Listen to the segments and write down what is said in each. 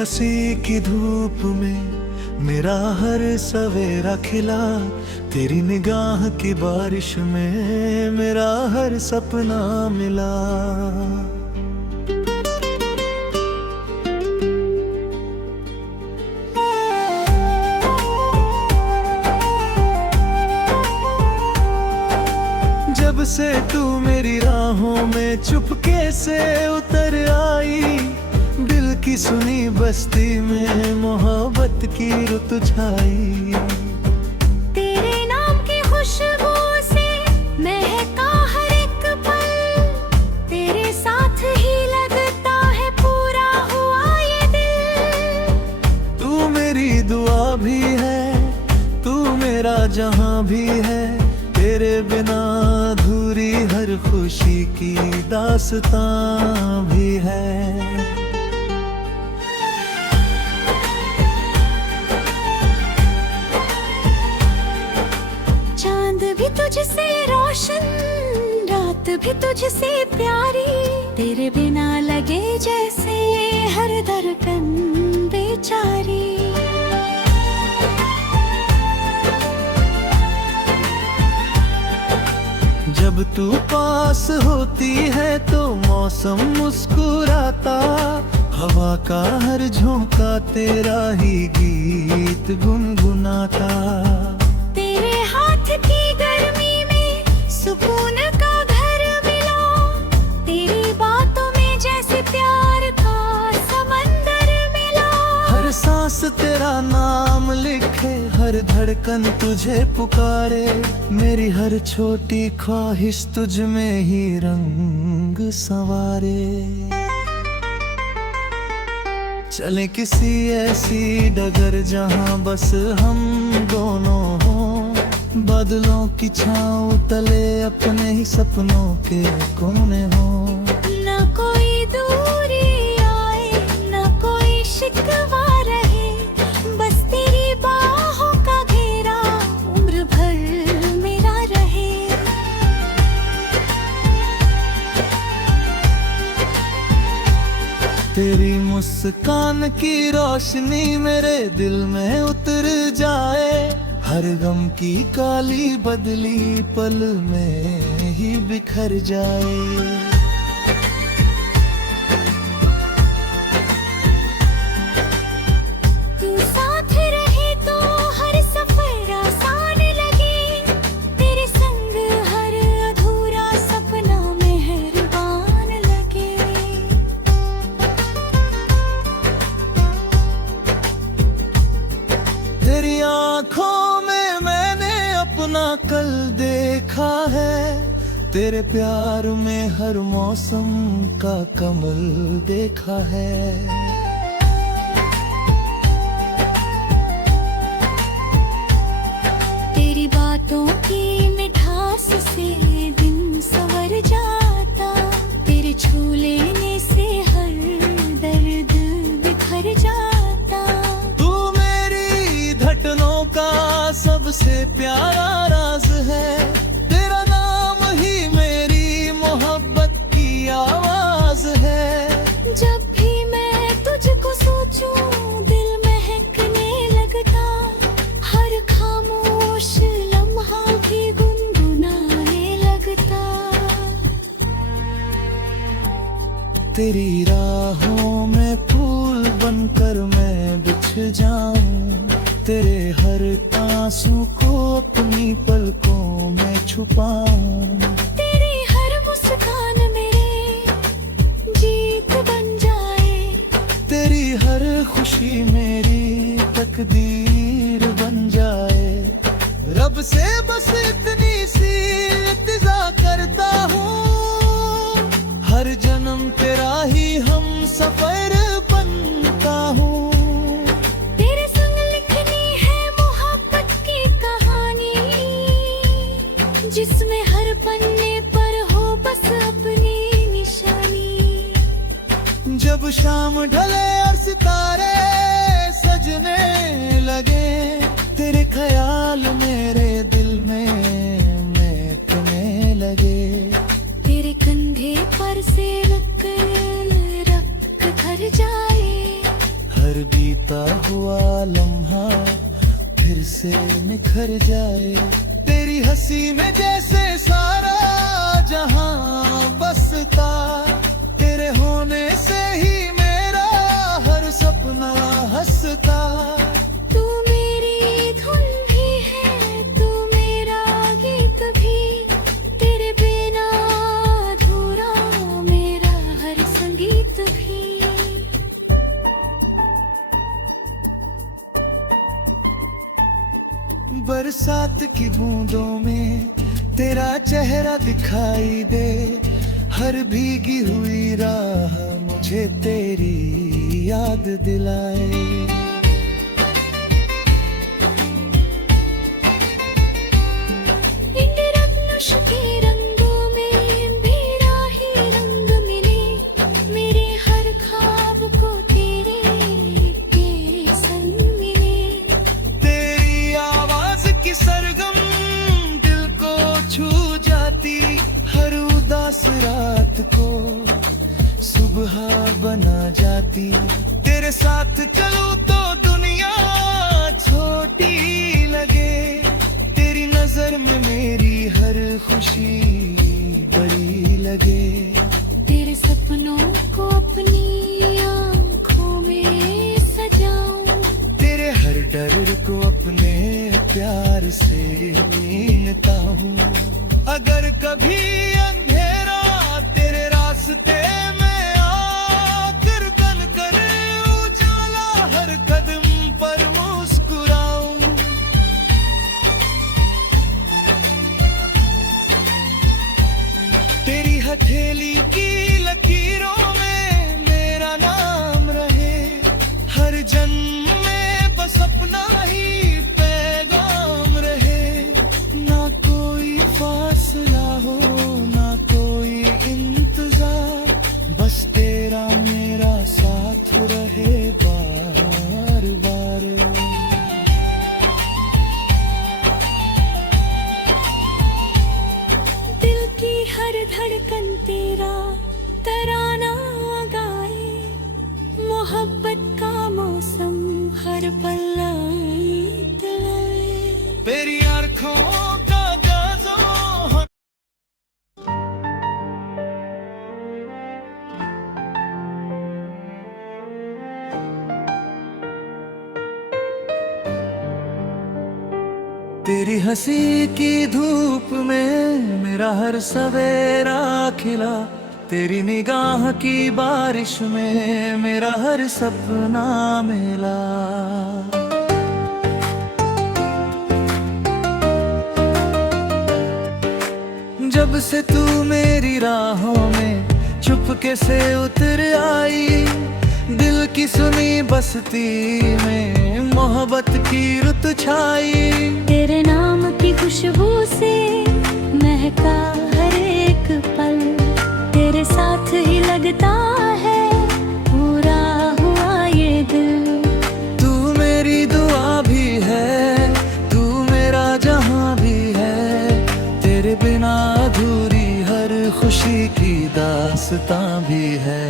हंसी की धूप में मेरा हर सवेरा खिला, तेरी निगाह की बारिश में मेरा हर सपना मिला। जब से तू मेरी राहों में चुपके से उतर आई, दिल की सुनी बस्ती में मोहब्बत की रुत छाई। तेरे नाम की खुशबू से महका हर एक पल, तेरे साथ ही लगता है पूरा हुआ ये दिल। तू मेरी दुआ भी है, तू मेरा जहां भी है, तेरे बिना अधूरी हर खुशी की दास्तां भी है। चांद भी तुझसे रोशन, रात भी तुझसे प्यारी, तेरे बिना लगे जैसे हर धड़कन बेचारी। जब तू पास होती है तो मौसम मुस्कुराता, हवा का हर झोंका तेरा ही गीत गुनगुनाता। तेरे हाथ की गर्मी में सुकून का घर मिला, तेरी बातों में जैसे प्यार का समंदर मिला। हर सांस तेरा नाम लिखे, हर धड़कन तुझे पुकारे, मेरी हर छोटी ख्वाहिश तुझ में ही रंग संवारे। चले किसी ऐसी डगर जहां बस हम दोनों हों, बादलों की छाँव तले अपने ही सपनों के कोने हों। ना कोई दूरी आए, ना कोई शिकवा रहे, बस तेरी बाहों का घेरा उम्र भर मेरा रहे। तेरी मुस्कान की रोशनी मेरे दिल में उतर जाए, हर गम की काली बदली पल में ही बिखर जाए। तू साथ रहे तो हर सफर आसान लगे, तेरे संग हर अधूरा सपना मेहरबान लगे। तेरी आँखों में मैंने अपना कल देखा है, तेरे प्यार में हर मौसम का कमल देखा है। तेरी बातों की मिठास से दिन संवर जाता, तेरे छू लेने से हर दर्द बिखर जाता। तू मेरी धड़कनों का सबसे प्यारा राज है, तेरा नाम ही मेरी मोहब्बत की आवाज है। जब भी मैं तुझको सोचूं दिल महकने लगता, हर खामोश लम्हा भी गुनगुनाने लगता। तेरी राहों में फूल बनकर मैं बिछ जाऊं, तेरे हर आंसू को अपनी पलकों में छुपाऊं। तेरी हर मुस्कान मेरे जीत बन जाए, तेरी हर खुशी मेरी तकदीर बन जाए। रब से बस इतनी सी इल्तिजा करता हूँ, हर जन्म तेरा ही हम सफर बनता हूँ। तेरे संग लिखनी है मोहब्बत की कहानी, जिसमें हर पन्ने पर हो बस अपनी निशानी। जब शाम ढले और सितारे सजने लगे, तेरे ख्याल मेरे दिल में महकने लगे। तेरे कंधे पर से रख रख कर जाए, हर बीता हुआ लम्हा फिर से निखर जाए। तेरी हंसी में जैसे सारा जहां बसता, तेरे होने से ही मेरा हर सपना हंसता। तू मेरी धुन भी है, तू मेरा गीत भी, तेरे बिना अधूरा मेरा हर संगीत भी। बरसात की बूंदों में तेरा चेहरा दिखाई दे, हर भीगी हुई राह मुझे तेरी याद दिलाए। इंद्रधनुष के रंगों में मेरा ही रंग मिले, मेरे हर ख्वाब को तेरे संग मिले। तेरी आवाज की सरगम दिल को छू जाती, हर उदास रात को सुबह बना जाती। तेरे साथ चलूं तो दुनिया छोटी लगे, तेरी नजर में मेरी हर खुशी बड़ी लगे। तेरे सपनों को अपनी आँखों में सजाऊं, तेरे हर डर को अपने प्यार से मीनता हूँ। अगर कभी अंधेरा तेरे रास्ते में आकर बन कर उजाला हर कदम पर मुस्कुराऊं। तेरी हथेली की लकीरों में मेरा नाम रहे, हर जन्म में बस अपना ही पैगाम रहे। ना कोई फासला हो ना कोई इंतजार, बस तेरा मेरा साथ रहे बार बार। दिल की हर धड़कन तेरा तराना गाए, मोहब्बत का मौसम हर पल दिलाए। तेरी आँखों का जादू तेरी हंसी की धूप में मेरा हर सवेरा खिला, तेरी निगाह की बारिश में मेरा हर सपना मिला। जब से तू मेरी राहों में चुपके से उतर आई, दिल की सुनी बस्ती में मोहब्बत की रुत छाई। तेरे नाम की खुशबू से महका हर एक पल, तेरे साथ ही लगता है पूरा हुआ ये दिल। तू मेरी दुआ भी है, तू मेरा जहां भी है, तेरे बिना अधूरी हर खुशी की दास्तां भी है।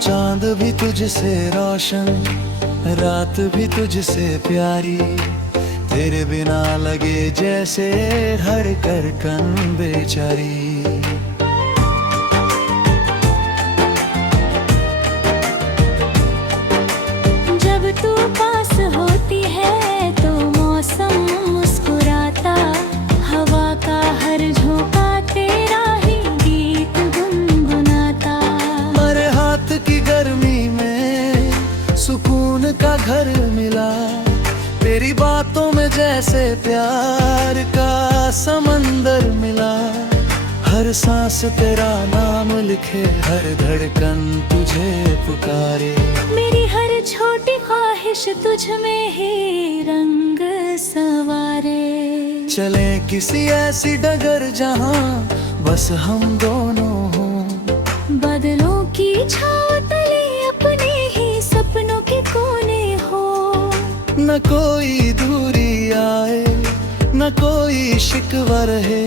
चांद भी तुझसे रोशन, रात भी तुझसे प्यारी, तेरे बिना लगे जैसे हर करकन बेचारी। जब तू पास होती है तो मौसम मुस्कुराता, हवा का हर झोंका तेरा ही गीत गुनगुनाता। हमारे हाथ की गर्मी में सुकून का घर मिला, तेरी बातों में जैसे प्यार का समंदर मिला। हर सांस तेरा नाम लिखे, हर धड़कन तुझे पुकारे। मेरी हर छोटी ख्वाहिश तुझ में ही रंग सवारे। चले किसी ऐसी डगर जहां बस हम दोनों हों। बादलों की छाँव तले अपने ही सपनों के कोने हो। न कोई दूरी आए न कोई शिकवा रहे,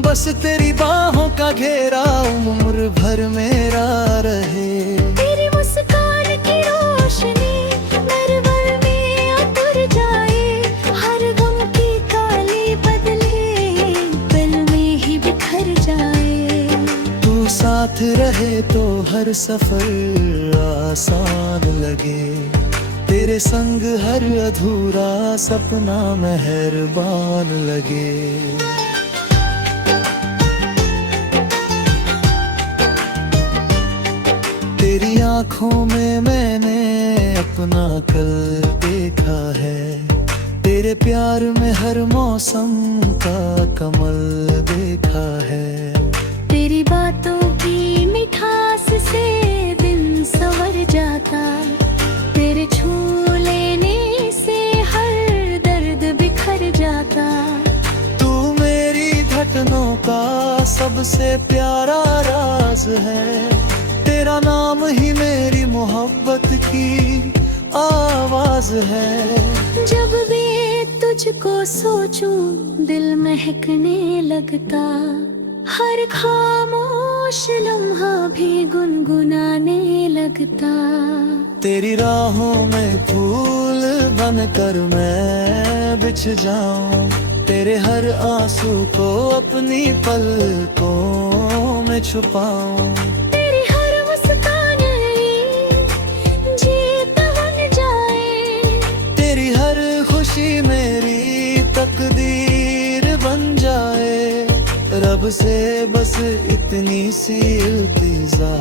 बस तेरी बाहों का घेरा उम्र भर मेरा रहे। तेरी मुस्कान की रोशनी नरवल में उतर जाए, हर गम की काली बदले पल में ही बिखर जाए। तू साथ रहे तो हर सफर आसान लगे, तेरे संग हर अधूरा सपना मेहरबान लगे। तेरी आंखों में मैंने अपना कल देखा है, तेरे प्यार में हर मौसम का कमल देखा है। तेरी बातों की मिठास से दिन संवर जाता, तेरे छू लेने से हर दर्द बिखर जाता। तू मेरी धड़कनों का सबसे प्यारा राज है, तेरा नाम ही मेरी मोहब्बत की आवाज है। जब भी तुझको सोचूं दिल महकने लगता, हर खामोश लम्हा भी गुनगुनाने लगता। तेरी राहों में फूल बनकर मैं बिछ जाऊं, तेरे हर आंसू को अपनी पलकों में छुपाऊं। तेरी हर मुस्कान जीत बन जाए, तेरी हर खुशी मेरी तकदीर बन जाए। रब से बस इतनी सी इल्तिजा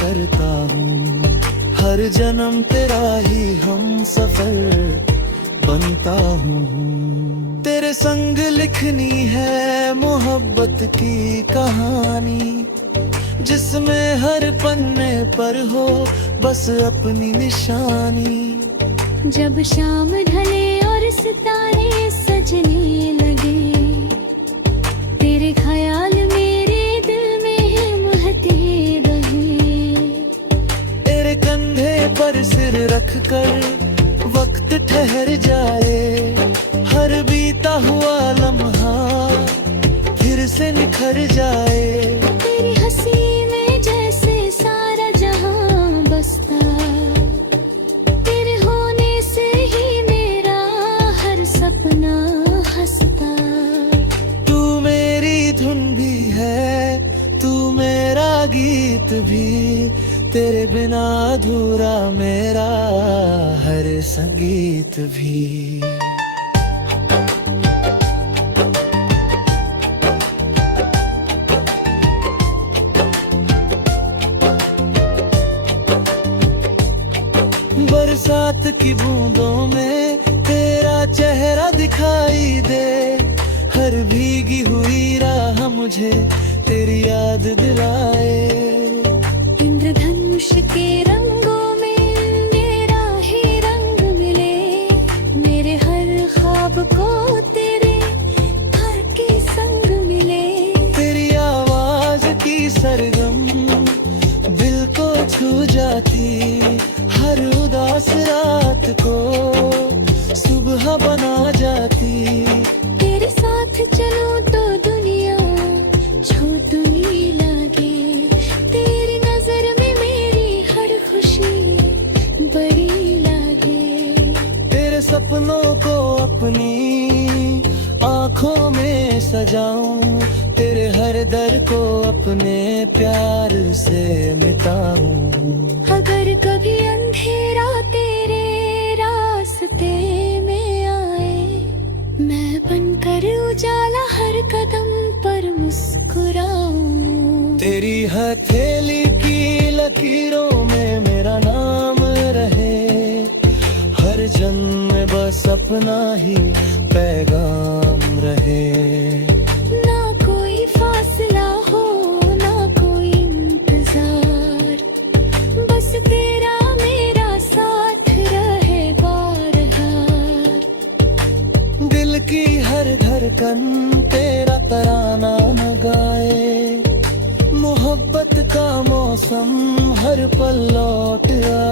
करता हूँ, हर जन्म तेरा ही हम सफर बनता हूँ। तेरे संग लिखनी है मोहब्बत की कहानी, जिसमें हर पन्ने पर हो बस अपनी निशानी। जब शाम ढले और सितारे सजने लगे, तेरे ख्याल मेरे दिल में महते रहे। तेरे कंधे पर सिर रख कर वक्त ठहर जाए, हर बीता हुआ लम्हा फिर से निखर जाए। तेरी हंसी में जैसे सारा जहां बसता, तेरे होने से ही मेरा हर सपना हंसता। तू मेरी धुन भी है, तू मेरा गीत भी, तेरे बिना अधूरा मेरा हर संगीत भी। बरसात की बूंदों में तेरा चेहरा दिखाई दे, हर भीगी हुई राह मुझे तेरी याद दिलाए। इंद्रधनुष के रंगों में मेरा ही रंग मिले, मेरे हर ख्वाब को तेरे घर के संग मिले। तेरी आवाज की सरगम दिल को छू जाती, हर उदास रात को सुबह बना जाती। तेरे साथ चलूं तो दुनिया छोटी लगे, तेरी नजर में मेरी हर खुशी बड़ी लगे। तेरे सपनों को अपनी आँखों में सजाऊं, तेरे हर दर को अपने प्यार से मिटाऊं। अगर कभी अंधेरा तेरे रास्ते में आए, मैं बनकर उजाला हर कदम पर मुस्कुराऊं। तेरी हथेली की लकीरों में मेरा नाम रहे, हर जन्म में बस अपना ही पैगाम रहे। ना कोई फासला हो ना कोई इंतजार, बस तेरा मेरा साथ रहे बारहा। दिल की हर धड़कन धड़कन तेरा तराना न गाए। मोहब्बत का मौसम हर पल लौट आए।